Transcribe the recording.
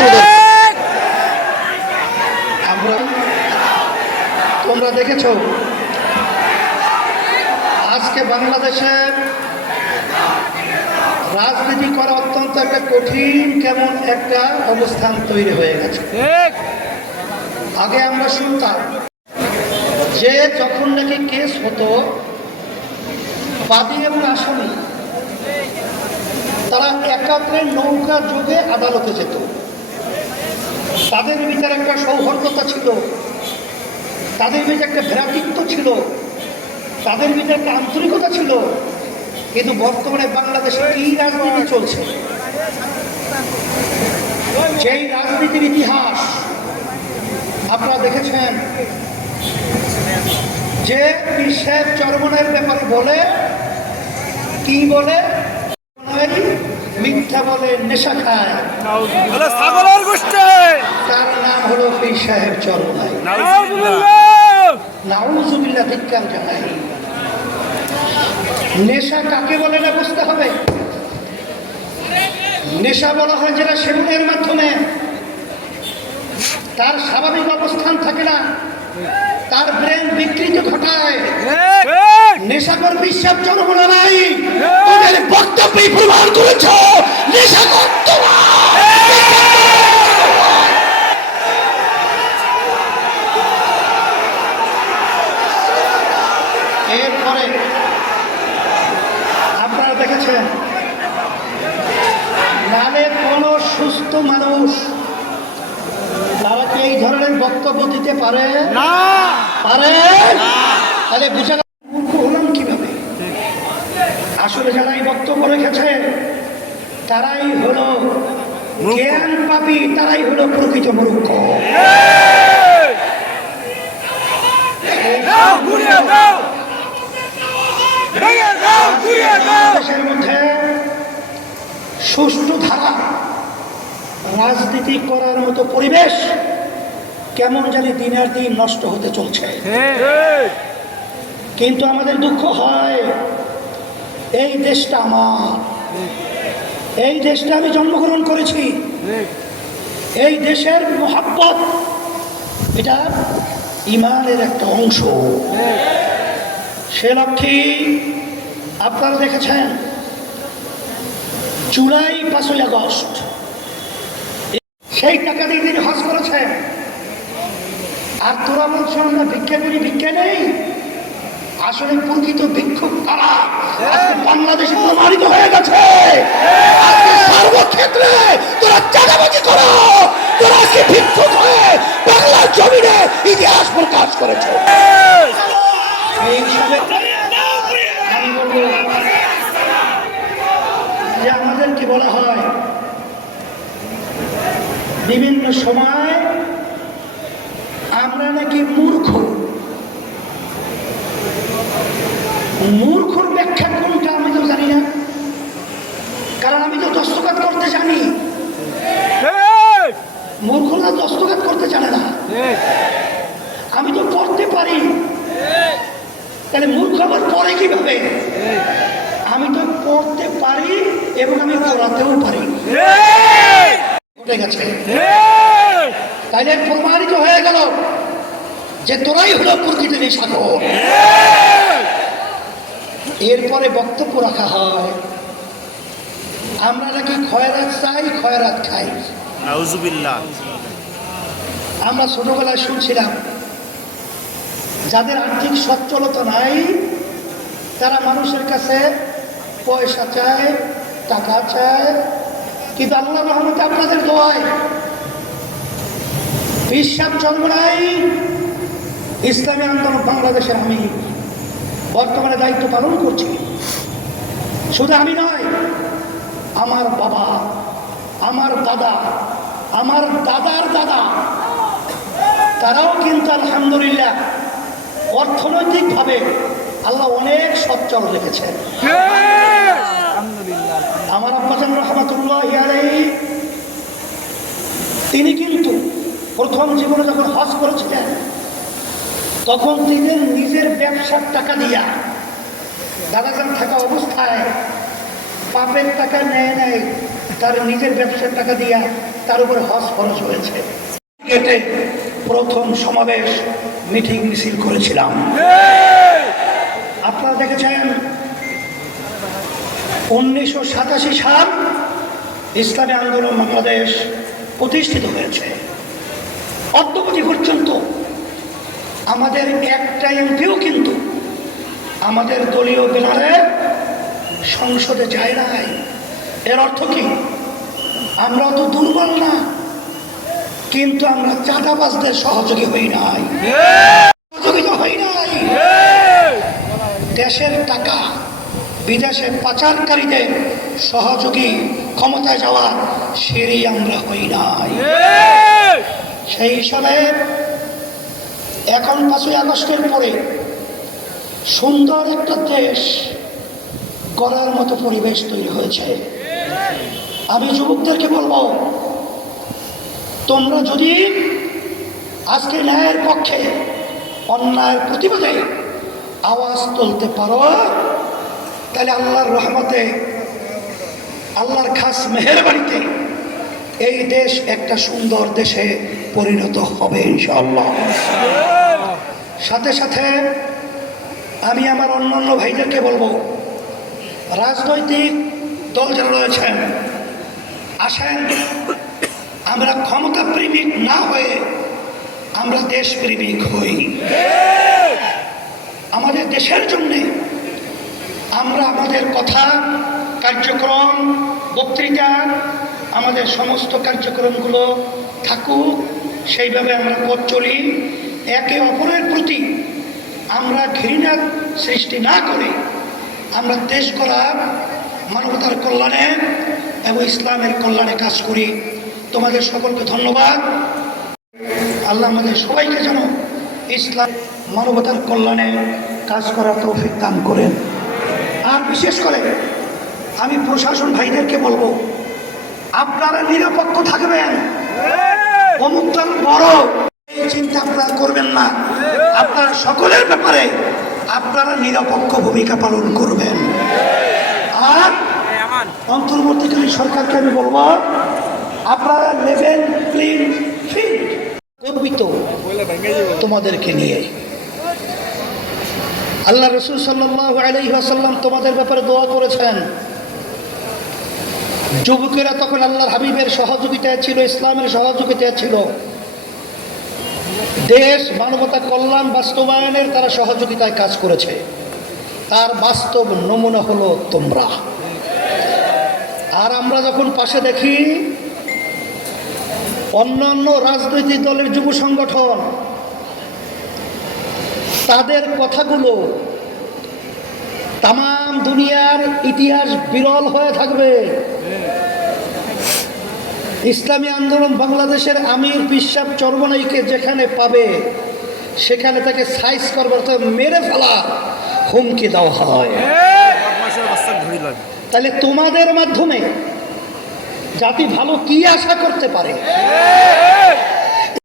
ছাত্রদের আমরা তোমরা দেখেছ? আজকে বাংলাদেশে রাজনীতি করা অত্যন্ত একটা কঠিন কেমন একটা অবস্থান তৈরি হয়ে গেছে। আগে আমরা শুনতাম যে যখন নাকি কেস হতো বাদী এবং আসামি তারা একাত্রে নৌকা যোগে আদালতে যেত। তাদের ভিতরে একটা সৌহার্দ্যতা ছিল। তাদের ভিতরে একটা ভ্রাতৃত্ব ছিল। তাদের ভিতরে একটা আন্তরিকতা ছিল। কিন্তু বর্তমানে বাংলাদেশে এই রাজনীতি চলছে। যেই রাজনীতির ইতিহাস আপনারা দেখেছেন, যে বিশ্বের চরমনের ব্যাপারে বলে, কি বলে? মিথ্যা বলে নেশা খায়। ছাগলের গোষ্ঠী। তার নাম হলো পীর সাহেব নাউজুবিল্লাহ। নাউজুবিল্লাহ জানাই নেশা কাকে বলে না বুঝতে হবে? নেশা বলা হয় যেটা সেবনের মাধ্যমে। তার স্বাভাবিক অবস্থান থাকে না। তার ব্রেন বিকৃতি ঘটায়। ঠিক। নেশাকর বিশ্বাস জনগণ নাই। তোদের বক্তব্যই প্রমাণ করেছ নেশা করতো না। এরপরে আপনারা দেখেছেন নালে কোন সুস্থ মানুষ তারা কি এই ধরনের বক্তব্য দিতে পারে? না। পারে? তাহলে বুঝা গেল মূর্খ হলাম কীভাবে আসলে যারা এই বক্তব্য রেখেছে তারাই হলো। জ্ঞান পাপি তারাই হলো প্রকৃত মূর্খ। দেশের মধ্যে সুষ্ঠু ধারা রাজনীতি করার মতো পরিবেশ কেমন জানি দিনের দিন নষ্ট হতে চলছে ঠিক। কিন্তু আমাদের দুঃখ হয় এই দেশটা আমার। এই দেশটা আমি জন্মগ্রহণ করেছি। এই দেশের মোহাব্বত, এটা ইমানের একটা অংশ। সে লক্ষ্যে আপনারা দেখেছেন, জুলাই পাঁচই আগস্ট, সেই টাকা দিয়ে তিনি হজ করেছেন। আর তোরা বলছ না ভিক্ষা করি ভিক্ষা নেই আসলে প্রকৃত বিক্ষোভ তারা আজকে বাংলাদেশে প্রমাণিত হয়ে গেছে। সর্বক্ষেত্রে তোরা চাঁদাবাজি করো। তোরা আজকে ভিক্ষুক হয়ে বাংলার জমিনে ইতিহাস প্রকাশ করেছে। আমাদেরকে বলা হয় বিভিন্ন সময় আমরা নাকি মূর্খ। মূর্খর ব্যাখ্যা কোনটা আমি তো জানি না। কারণ আমি তো দস্তখত করতে জানি। মূর্খরা দস্তখত করতে জানে না। আমি তো পড়তে পারি। তাহলে মূর্খ আবার পড়ে কীভাবে? আমি তো পড়তে পারি এবং আমি পড়াতেও পারি। উঠে গেছে। তাইলে প্রমাণিত হয়ে গেল যে তোরাই হলো প্রকৃত নেশাখোর এরপরে বক্তব্য রাখা হয়। আমরা নাকি খয়রাত চাই খয়রাত খাই। আমরা ছোটবেলায় শুনছিলাম যাদের আর্থিক সচ্ছলতা নাই তারা মানুষের কাছে পয়সা চায় টাকা চায় কিন্তু আল্লাহ রহমতে আপনাদের দোয়ায় বিশ্বাস জন্ম নাই ইসলামী আন্দোলন বাংলাদেশের আমি বর্তমানে দায়িত্ব পালন করছি শুধু আমি নয়, আমার বাবা, আমার দাদা, আমার দাদার দাদা, তারাও কিন্তু আলহামদুলিল্লাহ অর্থনৈতিকভাবে আল্লাহ অনেক সচ্চল রেখেছেন। আমার আব্বাজান রহমতুল্লাহ তিনি কিন্তু প্রথম জীবনে যখন হজ করেছিলেন তখন তিনি নিজের ব্যবসার টাকা দিয়া দাদাজান থাকা অবস্থায় পাপের টাকা নেয় নেয় তার নিজের ব্যবসার টাকা দিয়া তার উপরে হজ ফরজ হয়েছে। গেটে প্রথম সমাবেশ মিটিং মিছিল করেছিলাম। আপনারা দেখেছেন উনিশশো সাতাশি সাল ইসলামী আন্দোলন বাংলাদেশ প্রতিষ্ঠিত হয়েছে। অদ্যবধি পর্যন্ত আমাদের একটা এমপিও কিন্তু আমাদের দলীয় ব্যানারে সংসদে যায় নাই। এর অর্থ কি? আমরা তো দুর্বল না, কিন্তু আমরা চাঁদাবাজদের সহযোগী হই নাই। সহযোগিতা হই নাই। দেশের টাকা বিদেশে পাচারকারীদের সহযোগী ক্ষমতায় যাওয়ার সেরই আমরা হই নাই। সেই হিসাবে এখন পাঁচই আগস্টের পরে সুন্দর একটা দেশ করার মতো পরিবেশ তৈরি হয়েছে। আমি যুবকদেরকে বলব, তোমরা যদি আজকে ন্যায়ের পক্ষে অন্যায়ের প্রতিবাদে আওয়াজ তুলতে পারো, তাহলে আল্লাহর রহমতে, আল্লাহর খাস মেহেরবাড়িতে এই দেশ একটা সুন্দর দেশে পরিণত হবে, ইনশাআল্লাহ। সাথে সাথে আমি আমার অন্যান্য ভাইদেরকে বলব, রাজনৈতিক দল যারা রয়েছেন, আসেন, আমরা ক্ষমতা প্রেমিক না হয়ে আমরা দেশ প্রেমিক হই। আমাদের দেশের জন্যে আমরা আমাদের কথা, কার্যক্রম, বক্তৃতা আমাদের সমস্ত কার্যক্রমগুলো থাকুক, সেইভাবে আমরা পথ চলি। একে অপরের প্রতি আমরা ঘৃণা সৃষ্টি না করে আমরা দেশ করার মানবতার কল্যাণে এবং ইসলামের কল্যাণে কাজ করি। তোমাদের সকলকে ধন্যবাদ। আল্লাহ আমাদের সবাইকে যেন ইসলাম, মানবতার কল্যাণে কাজ করার তৌফিক দান করেন। আর বিশেষ করে আমি প্রশাসন ভাইদেরকে বলব আপনারা নিরপেক্ষ থাকবেন। অমুকটা বড়। এই চিন্তা আপনারা করবেন না। আপনারা সকলের ব্যাপারে আপনারা নিরপেক্ষ ভূমিকা পালন করবেন। আর অন্তর্বর্তীকালীন সরকারকে আমি বলব আপনারা লেভেল ক্লিন ফিল্ড গর্বিত তোমাদেরকে নিয়ে। আল্লাহ রসুল সাল্লাহ আলহিহাসাল্লাম তোমাদের ব্যাপারে দোয়া করেছেন। যুবকেরা তখন আল্লাহর হাবিবের সহযোগিতায় ছিল, ইসলামের সহযোগিতায় ছিল। দেশ, মানবতা কল্যাণ, বাস্তবায়নের তারা সহযোগিতায় কাজ করেছে। তার বাস্তব নমুনা হলো তোমরা। আর আমরা যখন পাশে দেখি, অন্যান্য রাজনৈতিক দলের যুব সংগঠন, তাদের কথাগুলো তাম, দুনিয়ার ইতিহাস বিরল হয়ে থাকবে। ইসলামী আন্দোলন বাংলাদেশের আমির বিশ্বাব চরমনাইকে যেখানে পাবে, সেখানে তাকে সাইজ করবার তো মেরে ফেলা, হুমকি দেওয়া হয়। তাহলে তোমাদের মাধ্যমে জাতি ভালো কি আশা করতে পারে?